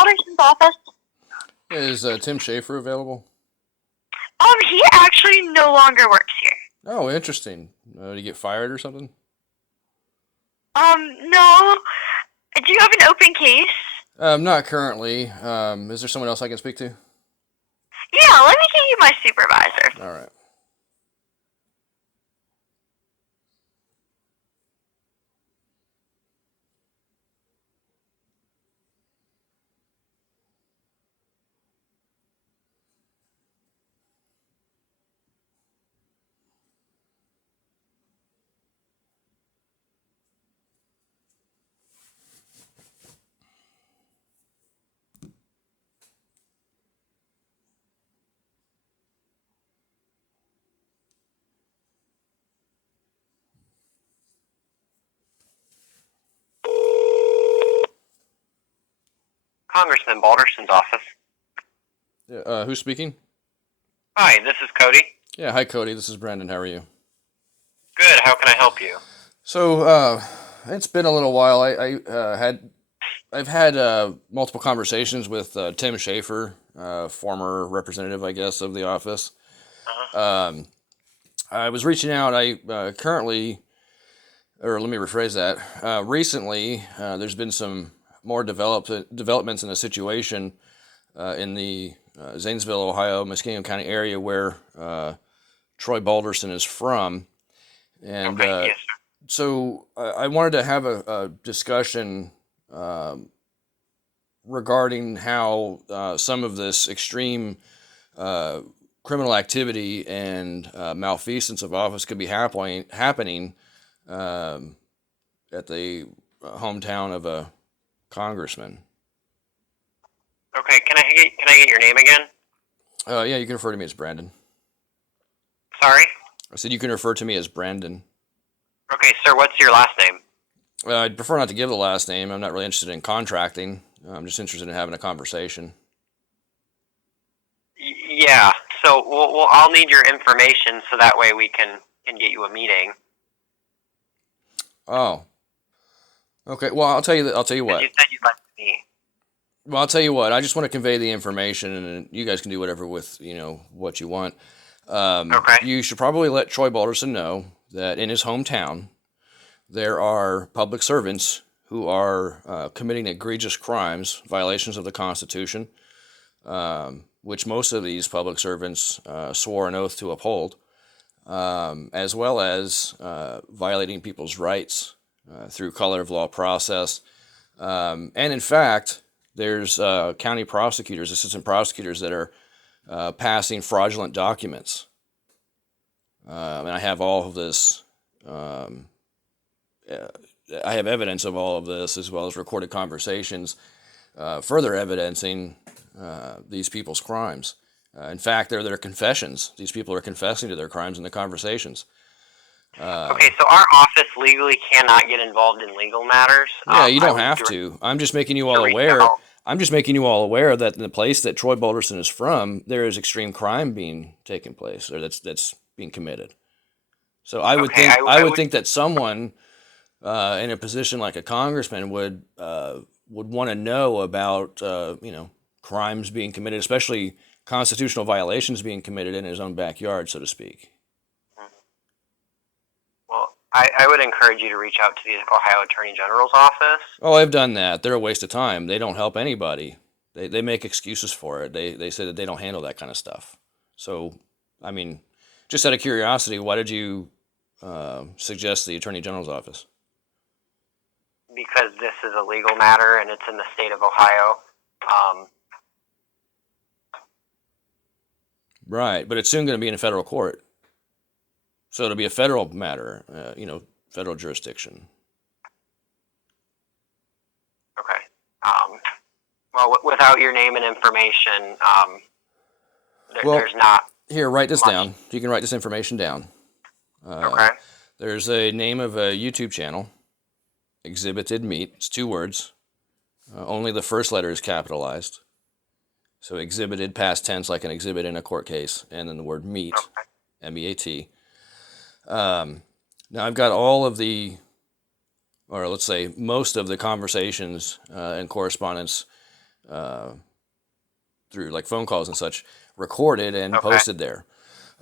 Balderson's office? Is Tim Schaefer available? He actually no longer works here. Oh, interesting. Did he get fired or something? No. Do you have an open case? Not currently. Is there someone else I can speak to? Yeah, let me give you my supervisor. All right. Congressman Balderson's office. Yeah, who's speaking? Hi, this is Cody. Yeah, hi Cody. This is Brandon. How are you? Good. How can I help you? So, it's been a little while. I've had multiple conversations with Tim Schaefer, former representative, I guess, of the office. Uh-huh. I was reaching out. I currently, or let me rephrase that. Recently, there's been some more developments in the situation in the Zanesville, Ohio, Muskingum County area where Troy Balderson is from. And Okay, yes, sir. so I wanted to have a discussion regarding how some of this extreme criminal activity and malfeasance of office could be happening at the hometown of a congressman. Okay, can I get your name again? Yeah, you can refer to me as Brandon. Sorry? I said you can refer to me as Brandon. Okay, sir, what's your last name? I'd prefer not to give the last name. I'm not really interested in contracting. I'm just interested in having a conversation. Yeah, so I'll need your information so that way we can get you a meeting. Oh. Okay, well, I'll tell you what. You said you'd like to meet. Well, I'll tell you what. I just want to convey the information, and you guys can do whatever with what you want. Okay. You should probably let Troy Balderson know that in his hometown there are public servants who are committing egregious crimes, violations of the Constitution, which most of these public servants swore an oath to uphold, as well as violating people's rights through color of law process. And in fact, there's county prosecutors, assistant prosecutors that are passing fraudulent documents. And I have all of this. I have evidence of all of this, as well as recorded conversations, further evidencing these people's crimes. In fact, they're their confessions. These people are confessing to their crimes in the conversations. Okay, so our office legally cannot get involved in legal matters. Yeah, you don't have to. I'm just making you all aware. I'm just making you all aware that in the place that Troy Balderson is from, there is extreme crime being taken place, or that's being committed. So I would think I would think that someone in a position like a congressman would want to know about crimes being committed, especially constitutional violations being committed in his own backyard, so to speak. Well, I would encourage you to reach out to the Ohio Attorney General's office. Oh, I've done that. They're a waste of time. They don't help anybody. They make excuses for it. They say that they don't handle that kind of stuff. So, I mean, just out of curiosity, why did you suggest the Attorney General's office? Because this is a legal matter and it's in the state of Ohio. Right, but it's soon going to be in a federal court. So it'll be a federal matter, federal jurisdiction. Okay. Well, without your name and information, there's not. Here, write this much. down. You can write this information down. Okay. There's a name of a YouTube channel, Exhibited Meat. It's 2 words. Only the first letter is capitalized. So exhibited, past tense, like an exhibit in a court case, and then the word meat, Okay. M-E-A-T. Now I've got all of the, or let's say most of the conversations and correspondence through like phone calls and such, recorded and posted there.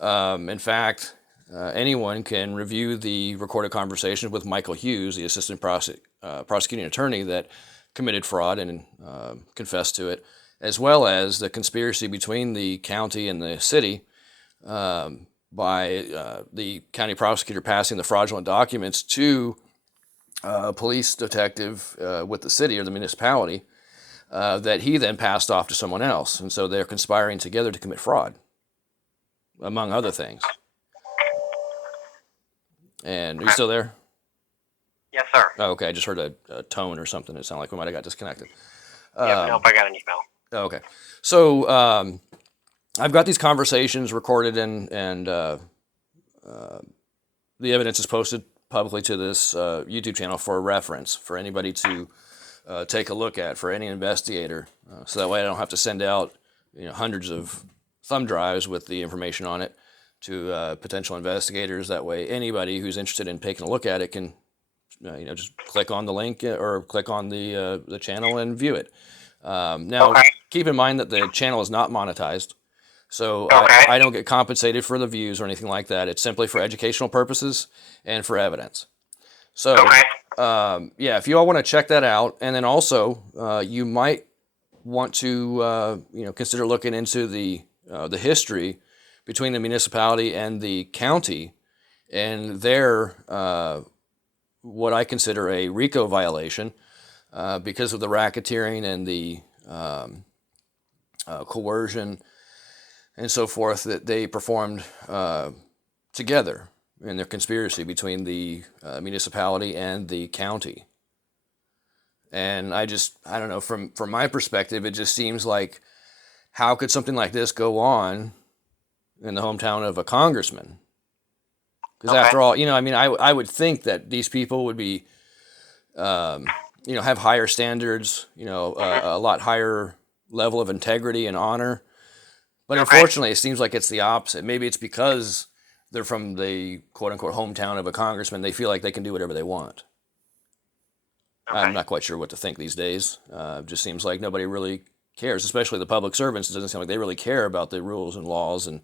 In fact, anyone can review the recorded conversation with Michael Hughes, the assistant prosecuting attorney that committed fraud and confessed to it, as well as the conspiracy between the county and the city by the county prosecutor passing the fraudulent documents to a police detective with the city or the municipality that he then passed off to someone else. And so they're conspiring together to commit fraud, among other things. And are you still there? Yes, sir. Oh, okay, I just heard a tone or something. It sounded like we might have got disconnected. Nope, I got an email. Okay. So I've got these conversations recorded and the evidence is posted publicly to this YouTube channel for reference for anybody to take a look at, for any investigator. So that way I don't have to send out hundreds of thumb drives with the information on it to potential investigators. That way anybody who's interested in taking a look at it can just click on the link or click on the channel and view it. Now, keep in mind that the channel is not monetized, so I don't get compensated for the views or anything like that. It's simply for educational purposes and for evidence. So, if you all want to check that out, and then also you might want to consider looking into the history between the municipality and the county and their what I consider a RICO violation because of the racketeering and the coercion and so forth that they performed together in their conspiracy between the municipality and the county. And I don't know, from my perspective, it just seems like, how could something like this go on in the hometown of a congressman? Because after all, I would think that these people would be, have higher standards, a lot higher level of integrity and honor. But unfortunately, it seems like it's the opposite. Maybe it's because they're from the quote-unquote hometown of a congressman. They feel like they can do whatever they want. I'm not quite sure what to think these days. It just seems like nobody really cares, especially the public servants. It doesn't seem like they really care about the rules and laws, and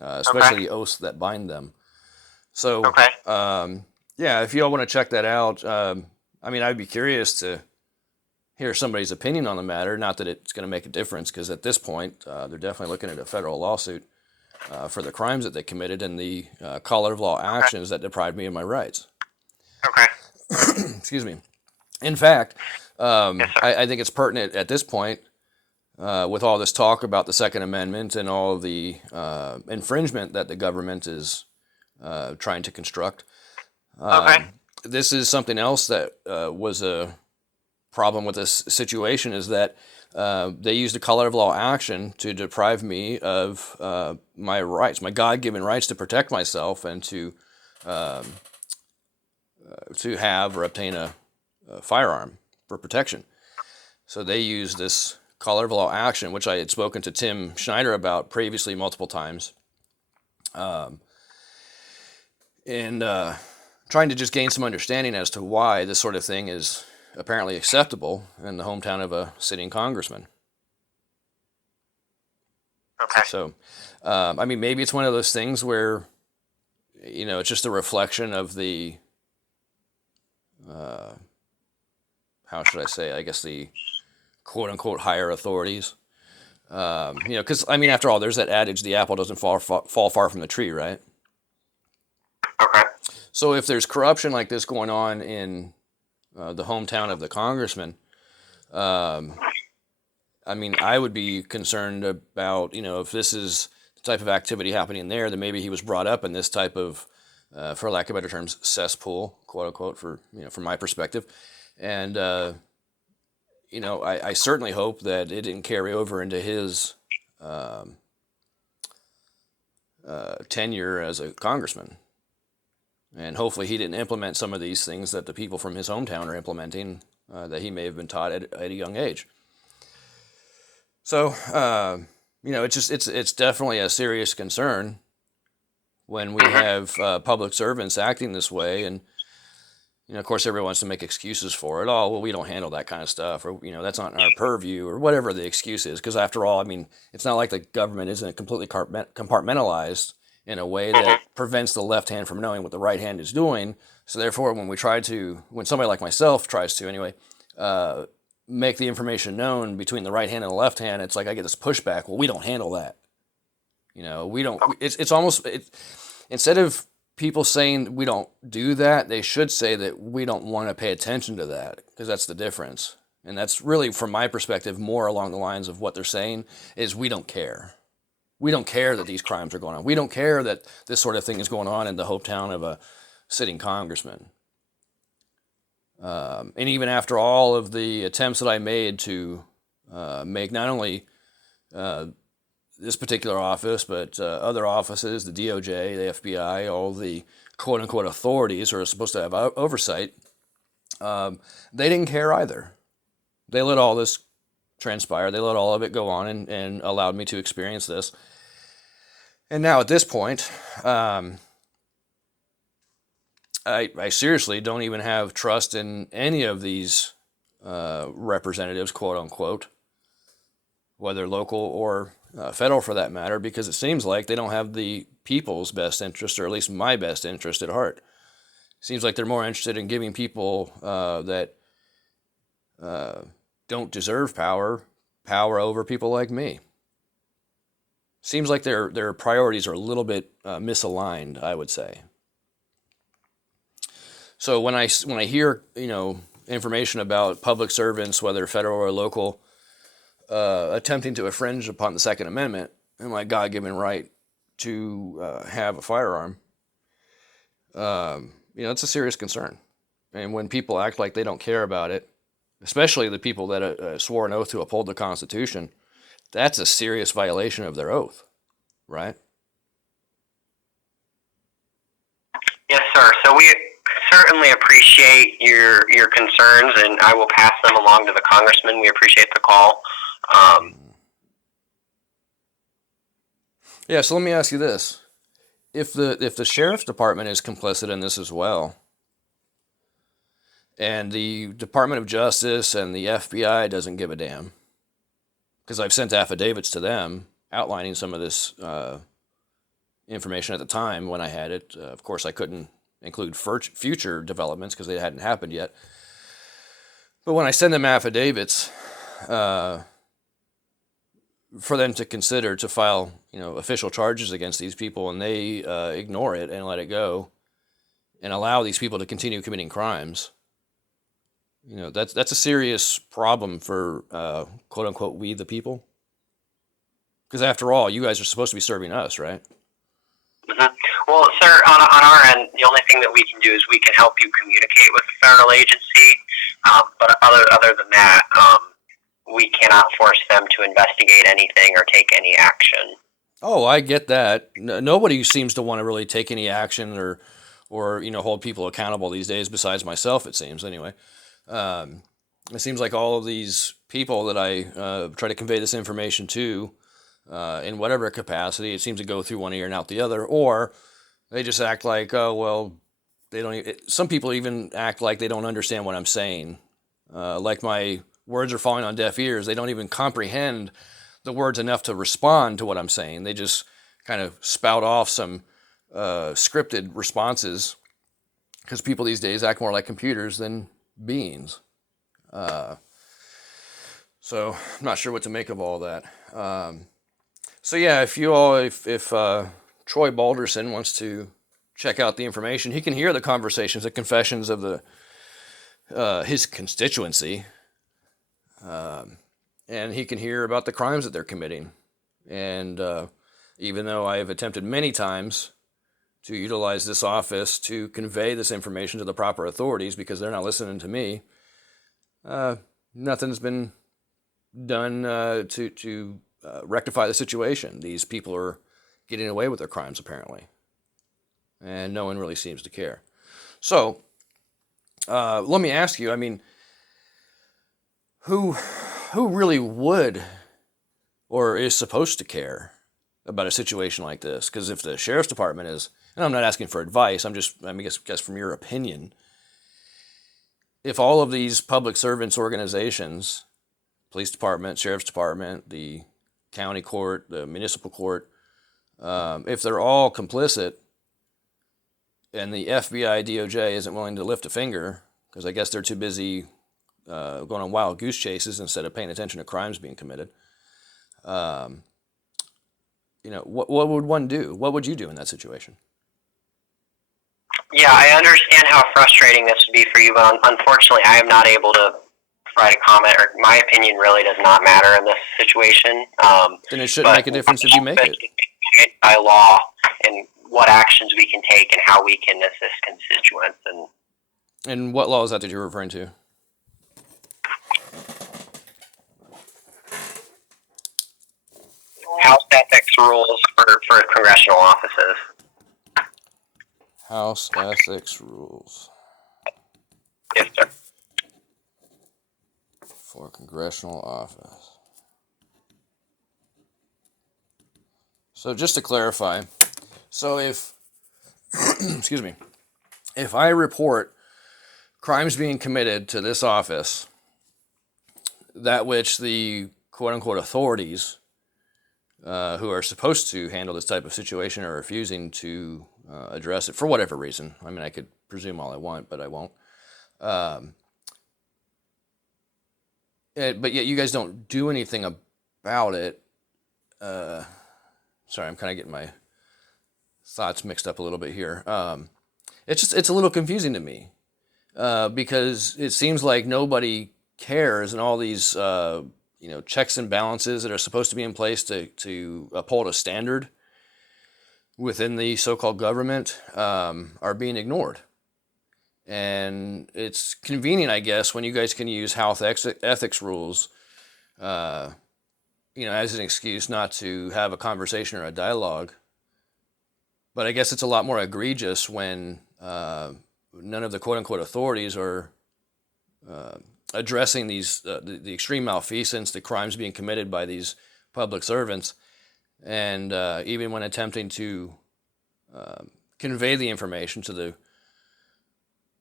especially the oaths that bind them. So, if you all want to check that out, I'd be curious to hear somebody's opinion on the matter. Not that it's going to make a difference, because at this point, they're definitely looking at a federal lawsuit for the crimes that they committed and the collar of law actions that deprived me of my rights. Excuse me. In fact, I think it's pertinent at this point, with all this talk about the Second Amendment and all of the infringement that the government is trying to construct. This is something else that was a problem with this situation, is that they used a collar of law action to deprive me of my rights, my God-given rights to protect myself and to have or obtain a firearm for protection. So they used this collar of law action, which I had spoken to Tim Schneider about previously multiple times, and trying to just gain some understanding as to why this sort of thing is apparently acceptable in the hometown of a sitting congressman. So, maybe it's one of those things where, it's just a reflection of the, how should I say, I guess the quote-unquote higher authorities. Because, after all, there's that adage, the apple doesn't fall far from the tree, right? So if there's corruption like this going on in the hometown of the congressman, I would be concerned about, if this is the type of activity happening there, then maybe he was brought up in this type of, for lack of better terms, cesspool, quote unquote, from my perspective. And, I certainly hope that it didn't carry over into his tenure as a congressman. And hopefully he didn't implement some of these things that the people from his hometown are implementing, that he may have been taught at a young age. So, it's definitely a serious concern when we have public servants acting this way. And, Of course, everyone wants to make excuses for it. Oh, well, we don't handle that kind of stuff, or that's not in our purview, or whatever the excuse is. Because after all, I mean, it's not like the government isn't completely compartmentalized in a way Mhm. that prevents the left hand from knowing what the right hand is doing. So therefore, when somebody like myself tries to, anyway, make the information known between the right hand and the left hand, it's like I get this pushback. Well, we don't handle that. We don't. It's almost instead of people saying we don't do that, they should say that we don't want to pay attention to that, because that's the difference. And that's really, from my perspective, more along the lines of what they're saying is we don't care. We don't care that these crimes are going on. We don't care that this sort of thing is going on in the hometown of a sitting congressman. And even after all of the attempts that I made to make not only this particular office, but other offices, the DOJ, the FBI, all the quote-unquote authorities who are supposed to have oversight, they didn't care either. They let all this transpire. They let all of it go on and allowed me to experience this. And now at this point, I seriously don't even have trust in any of these representatives, quote-unquote, whether local or federal for that matter, because it seems like they don't have the people's best interest, or at least my best interest, at heart. It seems like they're more interested in giving people that don't deserve power over people like me. Seems like their priorities are a little bit misaligned, I would say. So when I hear information about public servants, whether federal or local, attempting to infringe upon the Second Amendment and my God-given right to have a firearm, it's a serious concern. And when people act like they don't care about it, especially the people that swore an oath to uphold the Constitution, that's a serious violation of their oath, right? Yes, sir. So we certainly appreciate your concerns, and I will pass them along to the congressman. We appreciate the call. Yeah, so let me ask you this. If the sheriff's department is complicit in this as well, and the Department of Justice and the FBI doesn't give a damn, because I've sent affidavits to them outlining some of this information at the time when I had it. Of course, I couldn't include future developments because they hadn't happened yet. But when I send them affidavits for them to consider to file, official charges against these people, and they ignore it and let it go, and allow these people to continue committing crimes, that's a serious problem for quote unquote we the people. Because after all, you guys are supposed to be serving us, right? Mm-hmm. Well, sir, on our end, the only thing that we can do is we can help you communicate with the federal agency. But other than that, we cannot force them to investigate anything or take any action. Oh, I get that. Nobody seems to want to really take any action or hold people accountable these days, besides myself, it seems, anyway. It seems like all of these people that I try to convey this information to, in whatever capacity, it seems to go through one ear and out the other, or they just act like, oh, well, they don't. Some people even act like they don't understand what I'm saying, like my words are falling on deaf ears. They don't even comprehend the words enough to respond to what I'm saying. They just kind of spout off some scripted responses, because people these days act more like computers than beings. So I'm not sure what to make of all that. So yeah, if Troy Balderson wants to check out the information, he can hear the conversations, the confessions of his constituency, and he can hear about the crimes that they're committing. And even though I have attempted many times to utilize this office to convey this information to the proper authorities because they're not listening to me, nothing's been done to rectify the situation. These people are getting away with their crimes, apparently, and no one really seems to care. So let me ask you, I mean, who really would or is supposed to care about a situation like this? Because if the sheriff's department is, and I'm not asking for advice, I guess from your opinion, if all of these public servants organizations, police department, sheriff's department, the county court, the municipal court, if they're all complicit and the FBI, DOJ isn't willing to lift a finger, because I guess they're too busy going on wild goose chases instead of paying attention to crimes being committed, what would one do? What would you do in that situation? Yeah, I understand how frustrating this would be for you, but unfortunately, I am not able to provide a comment, or my opinion really does not matter in this situation. Then it shouldn't make a difference if you make it. By law, and what actions we can take and how we can assist constituents. And what law is that you're referring to? House ethics rules for congressional offices. House ethics rules. Yes, sir. For congressional office. So just to clarify, so if, excuse me, if I report crimes being committed to this office, that which the quote-unquote authorities who are supposed to handle this type of situation are refusing to address it for whatever reason. I mean, I could presume all I want, but I won't. But yet you guys don't do anything about it. Sorry, I'm kind of getting my thoughts mixed up a little bit here. It's a little confusing to me because it seems like nobody cares, and all these checks and balances that are supposed to be in place to uphold a standard within the so-called government are being ignored. And it's convenient, I guess, when you guys can use health ethics rules, as an excuse not to have a conversation or a dialogue. But I guess it's a lot more egregious when none of the quote-unquote authorities are addressing these the extreme malfeasance, the crimes being committed by these public servants, and even when attempting to convey the information to the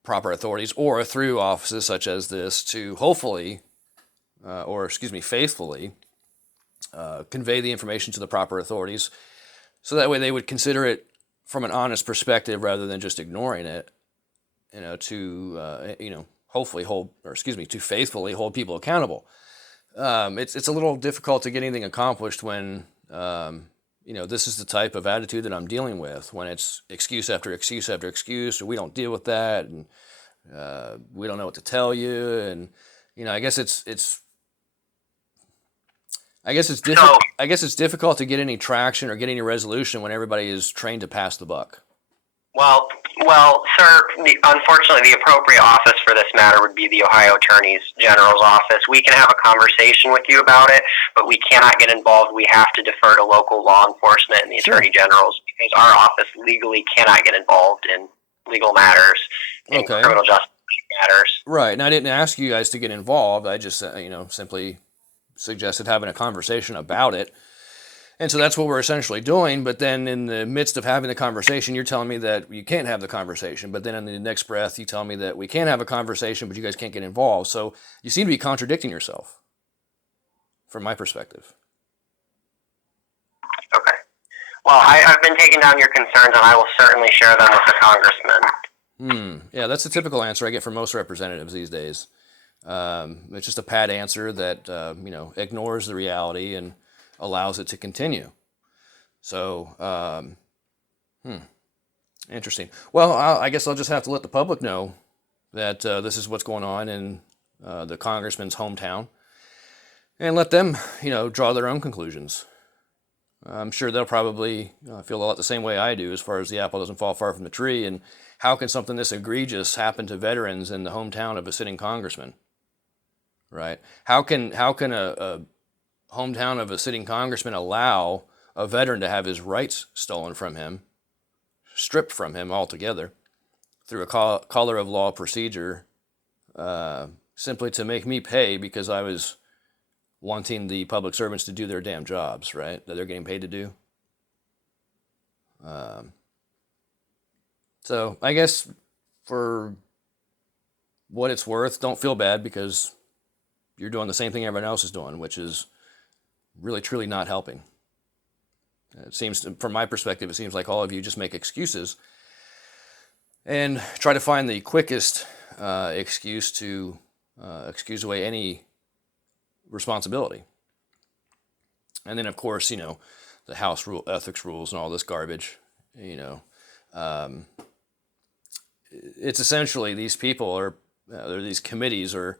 proper authorities or through offices such as this to hopefully, faithfully convey the information to the proper authorities, so that way they would consider it from an honest perspective rather than just ignoring it, to to faithfully hold people accountable. It's a little difficult to get anything accomplished when this is the type of attitude that I'm dealing with, when it's excuse after excuse after excuse, or we don't deal with that, and we don't know what to tell you, and I guess it's difficult to get any traction or get any resolution when everybody is trained to pass the buck. Well, sir, unfortunately, the appropriate office for this matter would be the Ohio Attorney General's office. We can have a conversation with you about it, but we cannot get involved. We have to defer to local law enforcement and the Attorney General's, because our office legally cannot get involved in legal matters and criminal justice matters. Right, and I didn't ask you guys to get involved. I just, simply suggested having a conversation about it. And so that's what we're essentially doing. But then in the midst of having the conversation, you're telling me that you can't have the conversation. But then in the next breath, you tell me that we can have a conversation, but you guys can't get involved. So you seem to be contradicting yourself from my perspective. Okay. Well, I've been taking down your concerns, and I will certainly share them with the congressman. Yeah, that's the typical answer I get from most representatives these days. It's just a pat answer that, ignores the reality and allows it to continue. So, interesting. Well, I guess I'll just have to let the public know that this is what's going on in the congressman's hometown, and let them, draw their own conclusions. I'm sure they'll probably feel a lot the same way I do, as far as the apple doesn't fall far from the tree, and how can something this egregious happen to veterans in the hometown of a sitting congressman? Right? How can a hometown of a sitting congressman allow a veteran to have his rights stolen from him, stripped from him altogether, through a collar of law procedure, simply to make me pay because I was wanting the public servants to do their damn jobs, right? That they're getting paid to do. So I guess for what it's worth, don't feel bad because you're doing the same thing everyone else is doing, which is really, truly not helping. It seems, from my perspective, it seems like all of you just make excuses and try to find the quickest excuse to excuse away any responsibility. And then, of course, the house rule, ethics rules, and all this garbage. It's essentially these people or these committees are,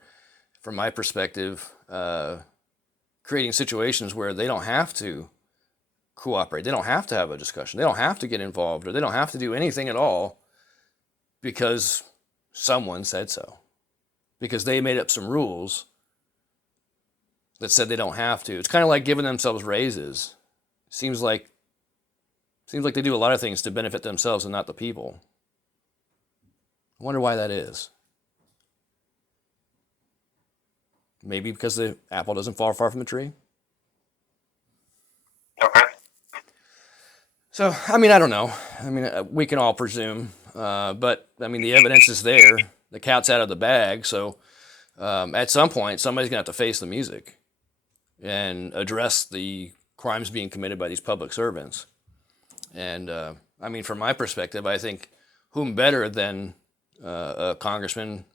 from my perspective, creating situations where they don't have to cooperate. They don't have to have a discussion. They don't have to get involved, or they don't have to do anything at all because someone said so. Because they made up some rules that said they don't have to. It's kind of like giving themselves raises. Seems like they do a lot of things to benefit themselves and not the people. I wonder why that is. Maybe because the apple doesn't fall far from the tree. Okay. So, I don't know. We can all presume. But, the evidence is there. The cat's out of the bag. So, at some point, somebody's going to have to face the music and address the crimes being committed by these public servants. And, from my perspective, I think whom better than a congressman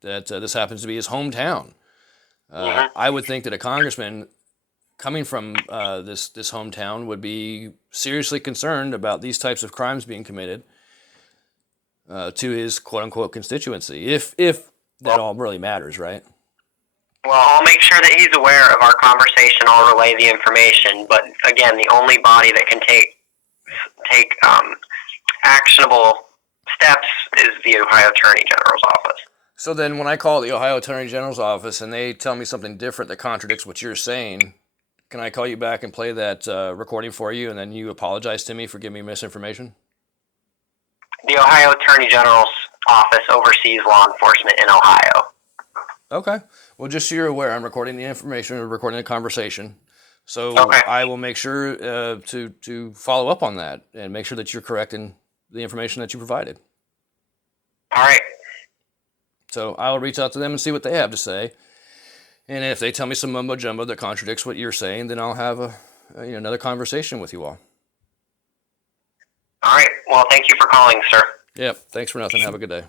that this happens to be his hometown. I would think that a congressman coming from this hometown would be seriously concerned about these types of crimes being committed to his quote-unquote constituency, if that all really matters, right? Well, I'll make sure that he's aware of our conversation. I'll relay the information. But again, the only body that can take actionable steps is the Ohio Attorney General's office. So then when I call the Ohio Attorney General's office and they tell me something different that contradicts what you're saying, can I call you back and play that recording for you and then you apologize to me for giving me misinformation? The Ohio Attorney General's office oversees law enforcement in Ohio. Okay. Well, just so you're aware, I'm recording the information, recording the conversation. So okay. I will make sure to follow up on that and make sure that you're correct in the information that you provided. All right. So I'll reach out to them and see what they have to say. And if they tell me some mumbo jumbo that contradicts what you're saying, then I'll have another conversation with you all. All right. Well, thank you for calling, sir. Yep. Thanks for nothing. Have a good day.